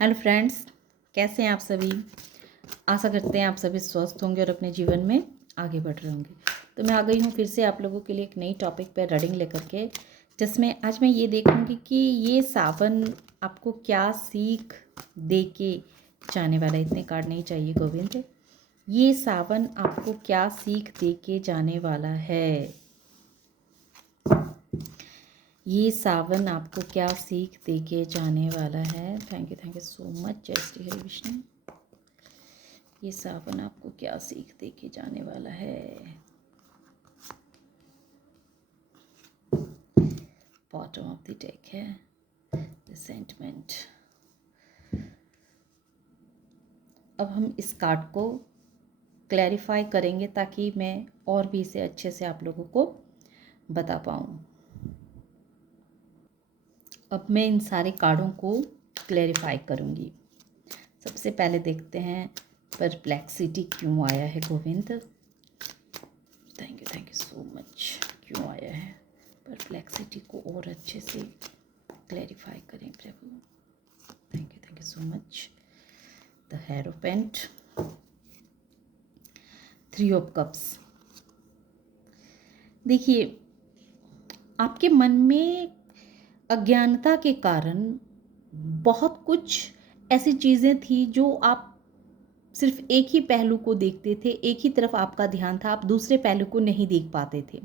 Hello friends, कैसे हैं आप सभी। आशा करते हैं आप सभी स्वस्थ होंगे और अपने जीवन में आगे बढ़ रहे होंगे। तो मैं आ गई हूँ फिर से आप लोगों के लिए एक नई टॉपिक पर रीडिंग लेकर के, जिसमें आज मैं ये देखूँगी कि ये सावन आपको क्या सीख दे के जाने वाला है। इतने कार्ड नहीं चाहिए गोविंद। ये सावन आपको क्या सीख दे के जाने वाला है। ये सावन आपको क्या सीख दे के जाने वाला है। Thank you so much. जय श्री हरि विष्णु। ये सावन आपको क्या सीख दे के जाने वाला है। बॉटम ऑफ द डेक है रिसेंटमेंट। अब हम इस कार्ड को क्लैरिफाई करेंगे ताकि मैं और भी इसे अच्छे से आप लोगों को बता पाऊँ। अब मैं इन सारे कार्डों को क्लैरिफाई करूँगी। सबसे पहले देखते हैं परप्लेक्सिटी क्यों आया है Govind. Thank you so much. क्यों आया है परप्लेक्सिटी को और अच्छे से क्लैरिफाई करें प्रभु। Thank you so much. The हेरोपेंट, 3 ऑफ कप्स। देखिए, आपके मन में अज्ञानता के कारण बहुत कुछ ऐसी चीज़ें थी जो आप सिर्फ एक ही पहलू को देखते थे, एक ही तरफ आपका ध्यान था, आप दूसरे पहलू को नहीं देख पाते थे।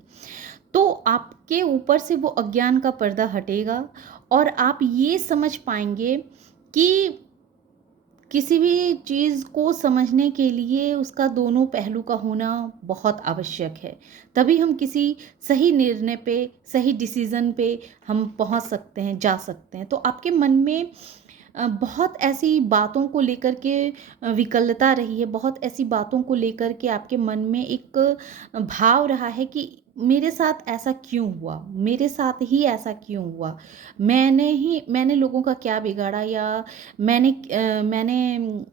तो आपके ऊपर से वो अज्ञान का पर्दा हटेगा और आप ये समझ पाएंगे कि किसी भी चीज़ को समझने के लिए उसका दोनों पहलू का होना बहुत आवश्यक है। तभी हम किसी सही निर्णय पे, सही डिसीज़न पे हम पहुंच सकते हैं, जा सकते हैं। तो आपके मन में बहुत ऐसी बातों को लेकर के विकलता रही है, बहुत ऐसी बातों को लेकर के आपके मन में एक भाव रहा है कि मेरे साथ ऐसा क्यों हुआ, मेरे साथ ही ऐसा क्यों हुआ, मैंने लोगों का क्या बिगाड़ा, या मैंने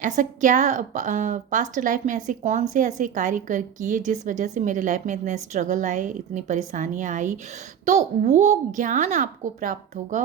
ऐसा क्या पास्ट लाइफ में ऐसे कौन से ऐसे कार्य कर किए जिस वजह से मेरे लाइफ में इतने स्ट्रगल आए, इतनी परेशानियां आई। तो वो ज्ञान आपको प्राप्त होगा,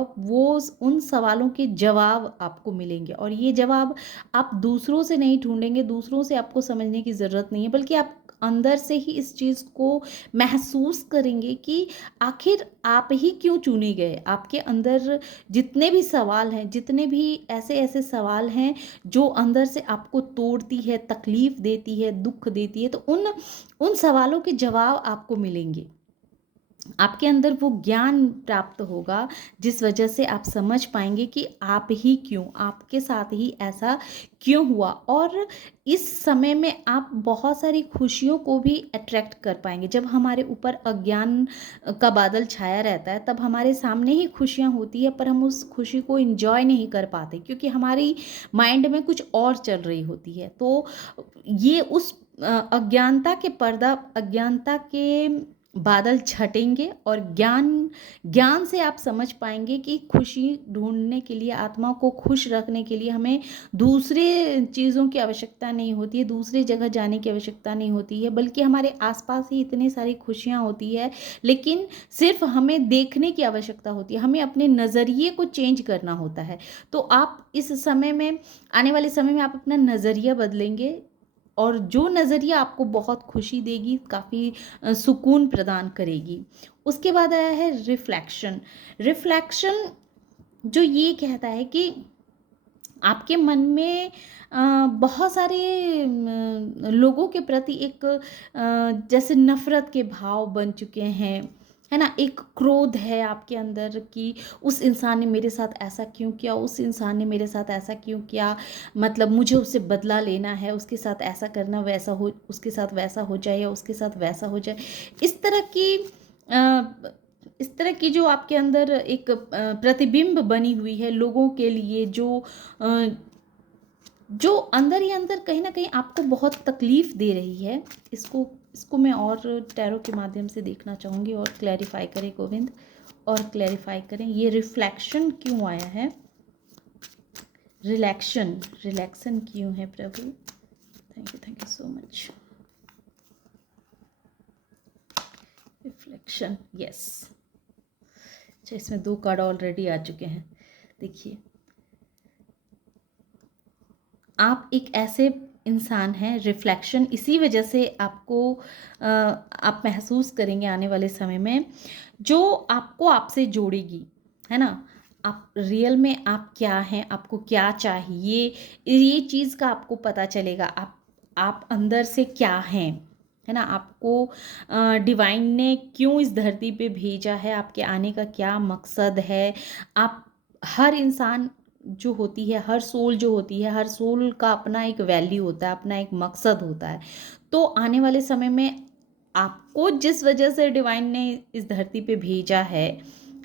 उन सवालों के जवाब आपको मिलेंगे और ये जवाब आप दूसरों से नहीं ढूंढेंगे, दूसरों से आपको समझने की ज़रूरत नहीं है, बल्कि आप अंदर से ही इस चीज़ को महसूस करेंगे कि आखिर आप ही क्यों चुने गए। आपके अंदर जितने भी सवाल हैं, जितने भी ऐसे ऐसे सवाल हैं जो अंदर से आपको तोड़ती है, तकलीफ देती है, दुख देती है, तो उन उन सवालों के जवाब आपको मिलेंगे। आपके अंदर वो ज्ञान प्राप्त होगा जिस वजह से आप समझ पाएंगे कि आप ही क्यों, आपके साथ ही ऐसा क्यों हुआ। और इस समय में आप बहुत सारी खुशियों को भी अट्रैक्ट कर पाएंगे। जब हमारे ऊपर अज्ञान का बादल छाया रहता है तब हमारे सामने ही खुशियां होती है, पर हम उस खुशी को एंजॉय नहीं कर पाते क्योंकि हमारी माइंड में कुछ और चल रही होती है। तो ये उस अज्ञानता के बादल छटेंगे और ज्ञान से आप समझ पाएंगे कि खुशी ढूंढने के लिए, आत्मा को खुश रखने के लिए हमें दूसरे चीज़ों की आवश्यकता नहीं होती है, दूसरी जगह जाने की आवश्यकता नहीं होती है, बल्कि हमारे आसपास ही इतनी सारी खुशियाँ होती है। लेकिन सिर्फ हमें देखने की आवश्यकता होती है, हमें अपने नज़रिए को चेंज करना होता है। तो आप इस समय में, आने वाले समय में आप अपना नज़रिया बदलेंगे और जो नज़रिया आपको बहुत खुशी देगी, काफ़ी सुकून प्रदान करेगी। उसके बाद आया है रिफ्लेक्शन। रिफ्लेक्शन जो ये कहता है कि आपके मन में बहुत सारे लोगों के प्रति एक जैसे नफ़रत के भाव बन चुके हैं, है ना। एक क्रोध है आपके अंदर कि उस इंसान ने मेरे साथ ऐसा क्यों किया, उस इंसान ने मेरे साथ ऐसा क्यों किया, मतलब मुझे उससे बदला लेना है, उसके साथ ऐसा करना, वैसा हो, उसके साथ वैसा हो जाए या उसके साथ वैसा हो जाए। इस तरह की अ, इस तरह की जो आपके अंदर एक प्रतिबिंब बनी हुई है लोगों के लिए, जो अंदर ही अंदर कहीं ना कहीं आपको बहुत तकलीफ दे रही है। इसको इसको मैं और टैरो के माध्यम से देखना चाहूँगी और क्लैरिफाई करें गोविंद, और क्लैरिफाई करें ये रिफ्लेक्शन क्यों आया है, रिलैक्शन क्यों है प्रभु। Thank you so much. Reflection, yes. अच्छा, इसमें 2 कार्ड ऑलरेडी आ चुके हैं। देखिए, आप एक ऐसे इंसान हैं, रिफ्लेक्शन इसी वजह से आपको आप महसूस करेंगे आने वाले समय में, जो आपको आपसे जोड़ेगी, है ना? आप रियल में आप क्या हैं, आपको क्या चाहिए, ये चीज़ का आपको पता चलेगा। आप अंदर से क्या हैं, है ना? आपको डिवाइन ने क्यों इस धरती पे भेजा है, आपके आने का क्या मकसद है, आप हर इंसान जो होती है, हर सोल जो होती है, हर सोल का अपना एक वैल्यू होता है, अपना एक मकसद होता है। तो आने वाले समय में आपको जिस वजह से डिवाइन ने इस धरती पे भेजा है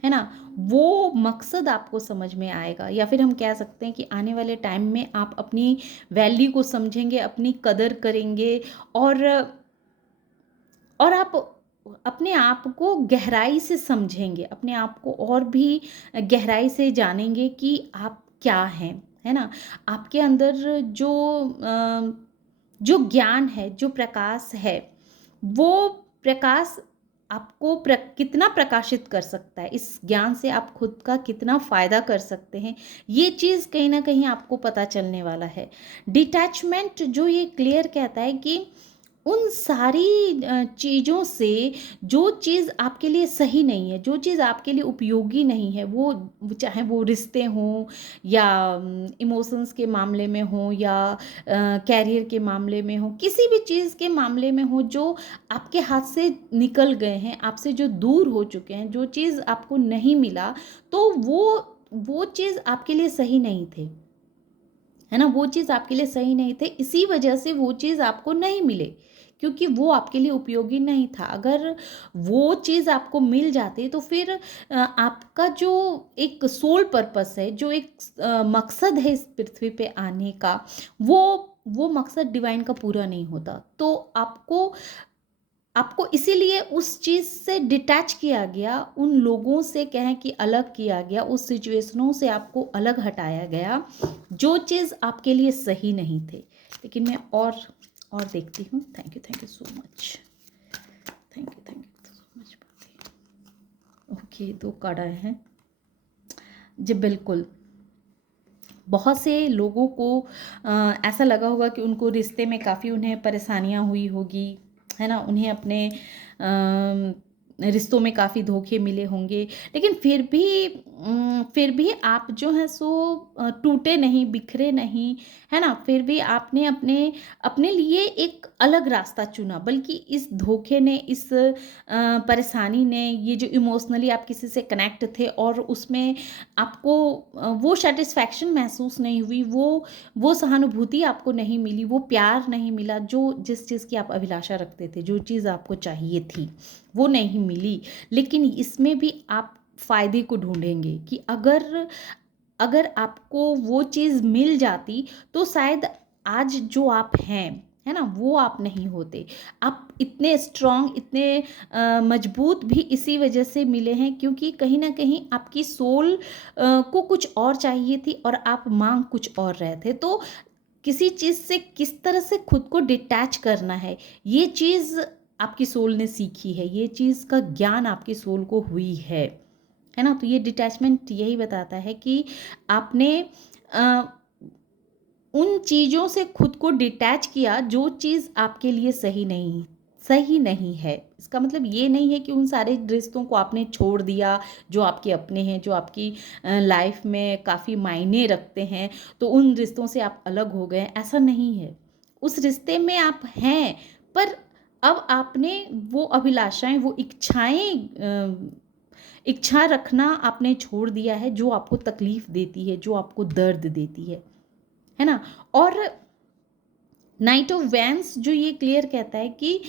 ना? वो मकसद आपको समझ में आएगा, या फिर हम कह सकते हैं कि आने वाले टाइम में आप अपनी वैल्यू को समझेंगे, अपनी कदर करेंगे, और आप अपने आप को गहराई से समझेंगे, अपने आप को और भी गहराई से जानेंगे कि आप क्या हैं, है ना? आपके अंदर जो जो ज्ञान है, जो प्रकाश है, वो प्रकाश आपको कितना प्रकाशित कर सकता है, इस ज्ञान से आप खुद का कितना फ़ायदा कर सकते हैं, ये चीज़ कहीं न कहीं आपको पता चलने वाला है। डिटैचमेंट जो ये क्लियर कहता है कि उन सारी चीज़ों से जो चीज़ आपके लिए सही नहीं है, जो चीज़ आपके लिए उपयोगी नहीं है, वो चाहे वो रिश्ते हों, या इमोशंस के मामले में हों, या कैरियर के मामले में हो, किसी भी चीज़ के मामले में हो, जो आपके हाथ से निकल गए हैं, आपसे जो दूर हो चुके हैं, जो चीज़ आपको नहीं मिला, तो वो चीज़ आपके लिए सही नहीं थे, है ना? वो चीज़ आपके लिए सही नहीं थे, इसी वजह से वो चीज़ आपको नहीं मिले, क्योंकि वो आपके लिए उपयोगी नहीं था। अगर वो चीज़ आपको मिल जाती तो फिर आपका जो एक सोल पर्पस है, जो एक मकसद है इस पृथ्वी पे आने का, वो मकसद डिवाइन का पूरा नहीं होता। तो आपको आपको इसीलिए उस चीज़ से डिटैच किया गया, उन लोगों से कहें कि अलग किया गया, उस सिचुएशनों से आपको अलग हटाया गया, जो चीज़ आपके लिए सही नहीं थे। लेकिन मैं और देखती हूँ। Thank you so much. Thank you so much. Okay, 2 card आए हैं। जी बिल्कुल। बहुत से लोगों को ऐसा लगा होगा कि उनको रिश्ते में काफ़ी उन्हें परेशानियाँ हुई होगी, है ना? उन्हें अपने रिश्तों में काफ़ी धोखे मिले होंगे, लेकिन फिर भी आप जो हैं सो टूटे नहीं, बिखरे नहीं, है ना? फिर भी आपने अपने अपने लिए एक अलग रास्ता चुना, बल्कि इस धोखे ने, इस परेशानी ने, ये जो इमोशनली आप किसी से कनेक्ट थे और उसमें आपको वो सैटिस्फैक्शन महसूस नहीं हुई, वो सहानुभूति आपको नहीं मिली, वो प्यार नहीं मिला, जो जिस चीज़ की आप अभिलाषा रखते थे, जो चीज़ आपको चाहिए थी, वो नहीं मिली। लेकिन इसमें भी आप फ़ायदे को ढूँढेंगे कि अगर अगर आपको वो चीज़ मिल जाती, तो शायद आज जो आप हैं, है ना? वो आप नहीं होते। आप इतने स्ट्रॉन्ग, इतने मजबूत भी इसी वजह से मिले हैं, क्योंकि कहीं न कहीं आपकी सोल को कुछ और चाहिए थी और आप माँग कुछ और रहे थे। तो किसी चीज़ से किस तरह से खुद को डिटैच करना है, ये चीज़ आपकी सोल ने सीखी है, ये चीज़ का ज्ञान आपकी सोल को हुई है ना? तो ये डिटैचमेंट यही बताता है कि आपने अ, उन चीज़ों से खुद को डिटैच किया जो चीज़ आपके लिए सही नहीं है। इसका मतलब ये नहीं है कि उन सारे रिश्तों को आपने छोड़ दिया जो आपके अपने हैं, जो आपकी लाइफ में काफ़ी मायने रखते हैं, तो उन रिश्तों से आप अलग हो गए, ऐसा नहीं है। उस रिश्ते में आप हैं, पर अब आपने वो अभिलाषाएँ, वो इच्छा रखना आपने छोड़ दिया है, जो आपको तकलीफ़ देती है, जो आपको दर्द देती है ना? और नाइट ऑफ वैंस जो ये क्लियर कहता है कि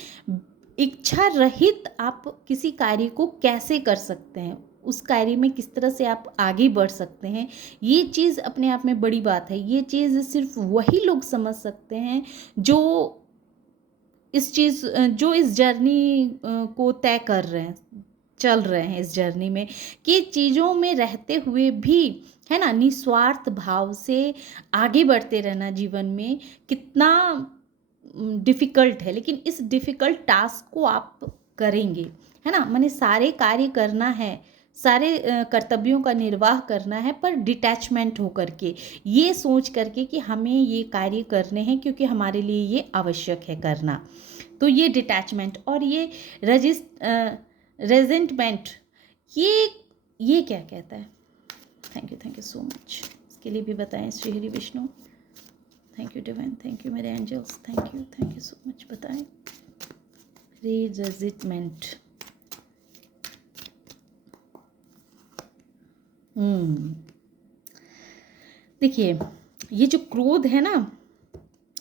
इच्छा रहित आप किसी कार्य को कैसे कर सकते हैं, उस कार्य में किस तरह से आप आगे बढ़ सकते हैं, ये चीज़ अपने आप में बड़ी बात है। ये चीज़ सिर्फ वही लोग समझ सकते हैं जो जो इस जर्नी को तय कर रहे हैं, चल रहे हैं इस जर्नी में, कि चीज़ों में रहते हुए भी, है ना, निस्वार्थ भाव से आगे बढ़ते रहना जीवन में कितना डिफ़िकल्ट है, लेकिन इस डिफ़िकल्ट टास्क को आप करेंगे, है ना? माने सारे कार्य करना है, सारे कर्तव्यों का निर्वाह करना है, पर डिटैचमेंट होकर के, ये सोच करके कि हमें ये कार्य करने हैं क्योंकि हमारे लिए ये आवश्यक है करना। तो ये डिटैचमेंट और ये रेजेंटमेंट, ये क्या कहता है? Thank you so much. इसके लिए भी बताएं Shri Hari Vishnu. Thank you divine, thank you मेरे angels, thank you so much. बताएं रेजिटमेंट। देखिए, ये जो क्रोध है ना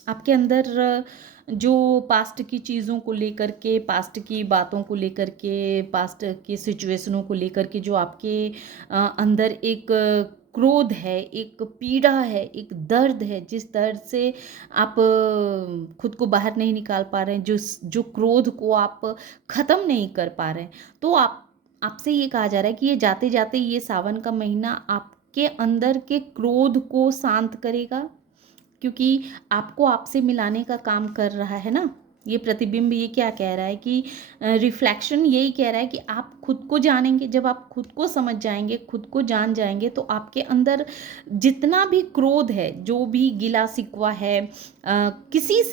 आपके अंदर, जो पास्ट की चीज़ों को लेकर के, पास्ट की बातों को लेकर के, पास्ट के सिचुएशनों को लेकर के जो आपके अंदर एक क्रोध है, एक पीड़ा है, एक दर्द है, जिस दर्द से आप खुद को बाहर नहीं निकाल पा रहे हैं, जो क्रोध को आप ख़त्म नहीं कर पा रहे हैं, तो आपसे ये कहा जा रहा है कि ये जाते जाते ये सावन का महीना आपके अंदर के क्रोध को शांत करेगा, क्योंकि आपको आपसे मिलाने का काम कर रहा है ना। ये प्रतिबिंब ये क्या कह रहा है कि रिफ्लेक्शन यही कह रहा है कि आप खुद को जानेंगे, जब आप खुद को समझ जाएंगे, खुद को जान जाएंगे, तो आपके अंदर जितना भी क्रोध है, जो भी गिला शिकवा है, किसी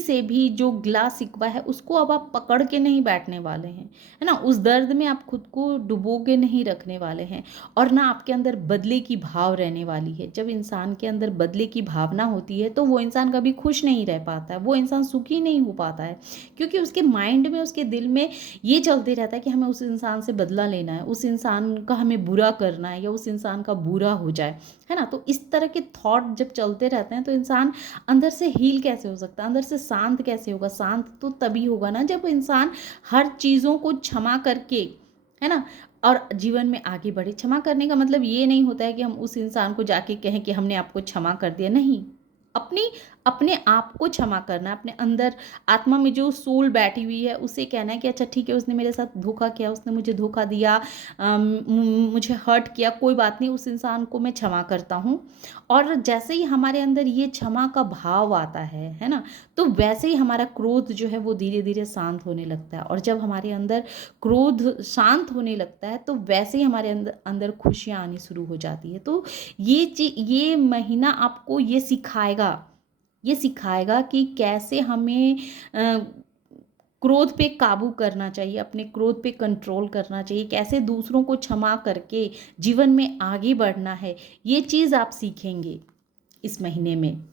से भी जो गिला शिकवा है, उसको अब आप पकड़ के नहीं बैठने वाले हैं, है ना। उस दर्द में आप खुद को डुबो के नहीं रखने वाले हैं, और ना आपके अंदर बदले की भाव रहने वाली है। जब इंसान के अंदर बदले की भावना होती है तो वो इंसान कभी खुश नहीं रह पाता है, वो इंसान सुखी नहीं हो पाता है, क्योंकि उसके माइंड में, उसके दिल में ये चलते रहता है कि हमें उस इंसान से बदला लेना है, उस इंसान का हमें बुरा करना है, या उस इंसान का बुरा हो जाए, है ना। तो इस तरह के थॉट जब चलते रहते हैं तो इंसान अंदर से हील कैसे हो सकता है, अंदर से शांत कैसे होगा? शांत तो तभी होगा ना जब इंसान हर चीज़ों को क्षमा करके, है ना, और जीवन में आगे बढ़े। क्षमा करने का मतलब ये नहीं होता है कि हम उस इंसान को जाके कहें कि हमने आपको क्षमा कर दिया, नहीं। अपने आप को क्षमा करना, अपने अंदर आत्मा में जो सोल बैठी हुई है उसे कहना है कि अच्छा ठीक है, उसने मेरे साथ धोखा किया, उसने मुझे धोखा दिया, मुझे हर्ट किया, कोई बात नहीं, उस इंसान को मैं क्षमा करता हूँ। और जैसे ही हमारे अंदर ये क्षमा का भाव आता है ना, तो वैसे ही हमारा क्रोध जो है वो धीरे धीरे शांत होने लगता है। और जब हमारे अंदर क्रोध शांत होने लगता है तो वैसे ही हमारे अंदर अंदर खुशियाँ आनी शुरू हो जाती है। तो ये महीना आपको ये सिखाएगा कि कैसे हमें क्रोध पे काबू करना चाहिए, अपने क्रोध पे कंट्रोल करना चाहिए, कैसे दूसरों को क्षमा करके जीवन में आगे बढ़ना है। ये चीज़ आप सीखेंगे इस महीने में।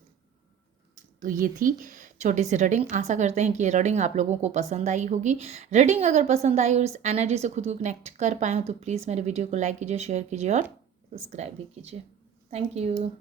तो ये थी छोटी सी रीडिंग। आशा करते हैं कि ये रीडिंग आप लोगों को पसंद आई होगी। रीडिंग अगर पसंद आई और इस एनर्जी से खुद को कनेक्ट कर पाए हो तो प्लीज़ मेरे वीडियो को लाइक कीजिए, शेयर कीजिए और सब्सक्राइब भी कीजिए। Thank you.